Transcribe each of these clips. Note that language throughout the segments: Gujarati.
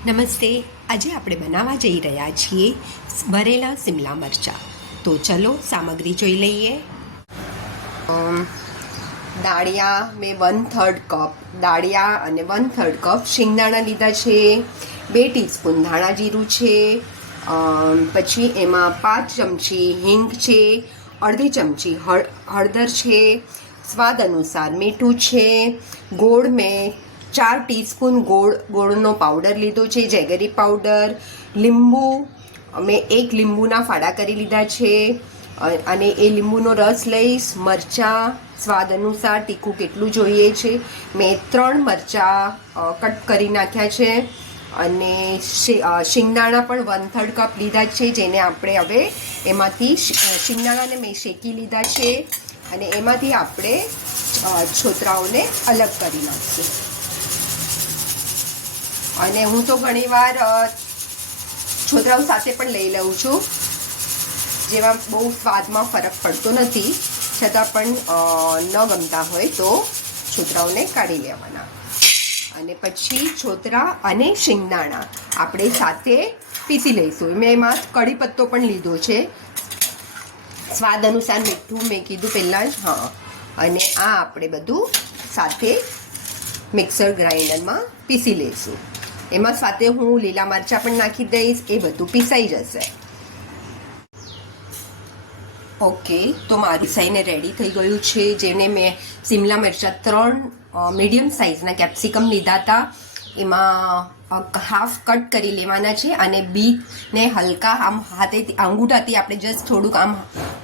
નમસ્તે. આજે આપણે બનાવવા જઈ રહ્યા છીએ ભરેલા શિમલા મરચાં. તો ચલો સામગ્રી જોઈ લઈએ. દાળિયા મેં 1/3 કપ દાળિયા અને 1/3 કપ શિંગદાણા લીધા છે. 2 ટીસ્પૂન ધાણા જીરું છે. પછી એમાં 5 ચમચી હિંગ છે. અડધી ચમચી હળદર છે. સ્વાદ અનુસાર મીઠું છે. ગોળ મેં 4 ટીસ્પૂન ગોળનો પાવડર લીધો છે, જેગરી પાવડર. લીંબુ મેં 1 લીંબુના ફાડા કરી લીધા છે અને એ લીંબુનો રસ લઈશ. મરચાં સ્વાદ અનુસાર તીખું કેટલું જોઈએ છે. મેં 3 મરચાં કટ કરી નાખ્યા છે અને શિંગદાણા પણ 1/3 કપ લીધા છે, જેને આપણે હવે એમાંથી શિંગદાણાને મેં શેકી લીધા છે અને એમાંથી આપણે છોતરાઓને અલગ કરી નાખીશું. અને હું તો ઘણીવાર છોતરાઓ સાથે પણ લઈ લઉં છું, જેમાં બહુ સ્વાદમાં ફરક પડતો નથી. છતાં પણ ન ગમતા હોય તો છોતરાઓને કાઢી લેવાના. અને પછી છોતરા અને શિંગદાણા આપણે સાથે પીસી લઈશું. મેં એમાં કઢી પત્તો પણ લીધો છે. સ્વાદ અનુસાર મીઠું મેં કીધું પહેલાં જ. અને આ આપણે બધું સાથે મિક્સર ગ્રાઇન્ડરમાં પીસી લઈશું. એમાં સાથે હું લીલા મરચાં પણ નાખી દઈશ, એ બધું પીસાઈ જશે. ઓકે, તો મારું પીસાઈને રેડી થઈ ગયું છે. જેને મેં શિમલા મરચાં 3 મીડિયમ સાઇઝના કેપ્સિકમ લીધા હતા, એમાં હાફ કટ કરી લેવાના છે અને બીને હલકા આમ હાથેથી અંગૂઠાથી આપણે જસ્ટ થોડુંક આમ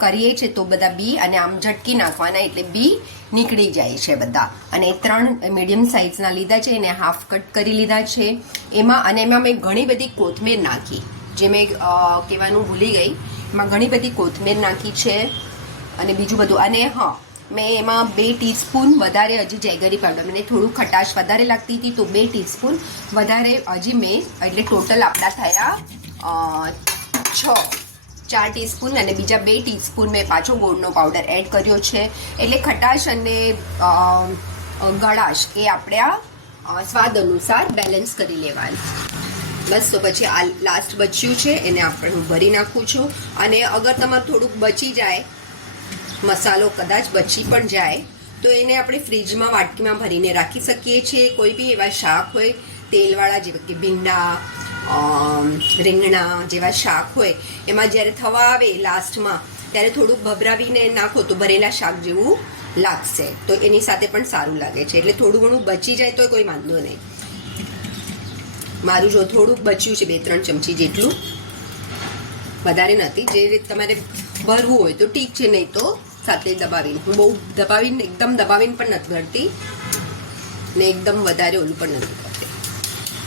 કરીએ છીએ તો બધા બી અને આમ ઝટકી નાખવાના, એટલે બી નીકળી જાય છે બધા. અને 3 મીડિયમ સાઇઝના લીધા છે, એને હાફ કટ કરી લીધા છે. એમાં મેં ઘણી બધી કોથમીર નાખી, જે મેં કહેવાનું ભૂલી ગઈ. એમાં ઘણી બધી કોથમીર નાખી છે અને બીજું બધું. અને મેં એમાં 2 ટીસ્પૂન વધારે હજી જેગરી પાવડર, મને થોડું ખટાશ વધારે લાગતી હતી તો 2 ટીસ્પૂન વધારે હજી મેં, એટલે ટોટલ આપણા થયા 4 ટીસ્પૂન અને બીજા 2 ટીસ્પૂન મેં પાછો ગોળનો પાવડર એડ કર્યો છે. એટલે ખટાશ અને ગળાશ એ આપણે આ સ્વાદ અનુસાર બેલેન્સ કરી લેવાનું. બસ, તો પછી આ લાસ્ટ બચ્યું છે, એને આપણે હું ભરી નાખું છું. અને અગર તમારું થોડુંક બચી જાય, મસાલો કદાચ બચી પણ જાય, તો એને આપણે ફ્રીજમાં વાટકીમાં ભરીને રાખી શકીએ છીએ. કોઈ બી એવા શાક હોય તેલવાળા, જેવા કે ભીંડા, રીંગણા જેવા શાક હોય, એમાં જ્યારે થવા આવે લાસ્ટમાં ત્યારે થોડુંક ભભરાવીને નાખો તો ભરેલા શાક જેવું લાગશે, તો એની સાથે પણ સારું લાગે છે. એટલે થોડું ઘણું બચી જાય તો કોઈ વાંધો નહીં. મારું જો થોડુંક બચ્યું છે, 2-3 ચમચી જેટલું, વધારે નથી. જે રીતે તમારે ભરવું હોય તો ઠીક છે, નહીં તો સાથે દબાવીને. હું બહુ દબાવીને એકદમ દબાવીને પણ નથી ભરતી ને એકદમ વધારે ઓલું પણ નથી કરતી,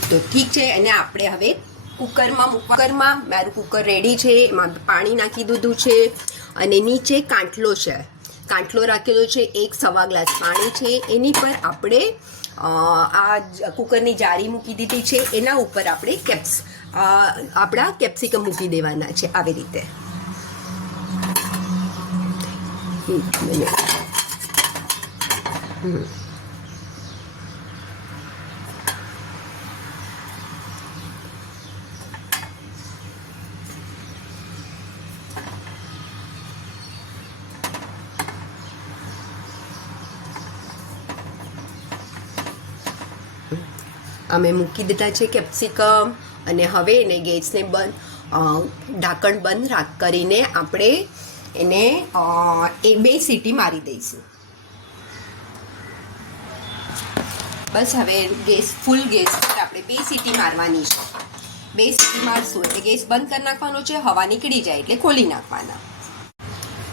તો ઠીક છે. અને આપણે હવે કુકરમાં મારું કુકર રેડી છે. એમાં પાણી નાખી દીધું છે અને નીચે કાંઠલો છે, કાંઠલો રાખેલો છે. 1 સવા ગ્લાસ પાણી છે. એની પર આપણે આ કુકરની જાળી મૂકી દીધી છે. એના ઉપર આપણે આપણા કેપ્સિકમ મૂકી દેવાના છે, આવી રીતે. અમે મૂકી દીધા છે કેપ્સિકમ. અને હવે એને ગેસને ઢાંકણ બંધ કરીને આપણે એને 2 સીટી મારી દઈશું. બસ, હવે ફૂલ ગેસ પર આપણે 2 સીટી મારવાની છે. 2 સીટી મારશું એટલે ગેસ બંધ કરી નાખવાનો છે. હવા નીકળી જાય એટલે ખોલી નાખવાના.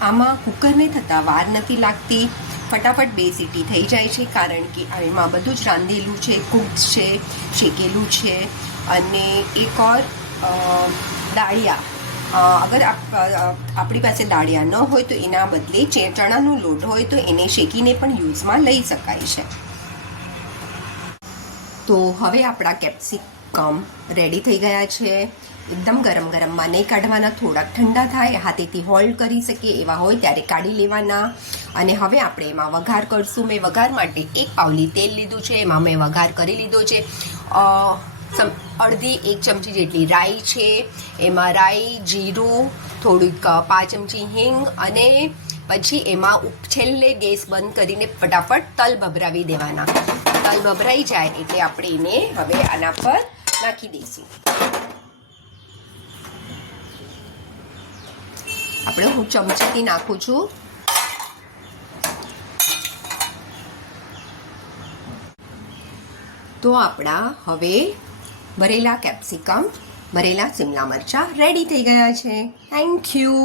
આમાં કુકરને થતાં વાર નથી લાગતી, ફટાફટ 2 સીટી થઈ જાય છે, કારણ કે એમાં બધું જ રાંધેલું છે, કૂક્ડ છે, શેકેલું છે. અને એક ઓર દાળિયા, અગર આપણી પાસે દાળિયા ન હોય તો એના બદલે ચણાનો લોટ હોય તો એને શેકીને પણ યુઝમાં લઈ શકાય છે. તો હવે આપણા કેપ્સિકમ રેડી થઈ ગયા છે. એકદમ ગરમ ગરમમાં નહીં કાઢવાના, થોડાક ઠંડા થાય, હાથેથી હોલ્ડ કરી શકીએ એવા હોય ત્યારે કાઢી લેવાના. અને હવે આપણે એમાં વઘાર કરશું. મેં વઘાર માટે 1 પાવલી તેલ લીધું છે, એમાં મેં વઘાર કરી લીધો છે. અડધી 1 ચમચી જેટલી રાઈ છે. એમાં રાઈ, જીરું, થોડીક 5 ચમચી હિંગ અને પછી એમાં છેલ્લે ગેસ બંધ કરીને ફટાફટ તલ ભભરાવી દેવાના. તલ ભભરાઈ જાય એટલે આપણે એને હવે આના પર નાખી દઈશું. હું ચમચીથી નાખું છું. તો આપણા હવે ભરેલા કેપ્સિકમ, ભરેલા શિમલા મરચાં રેડી થઈ ગયા છે. Thank you.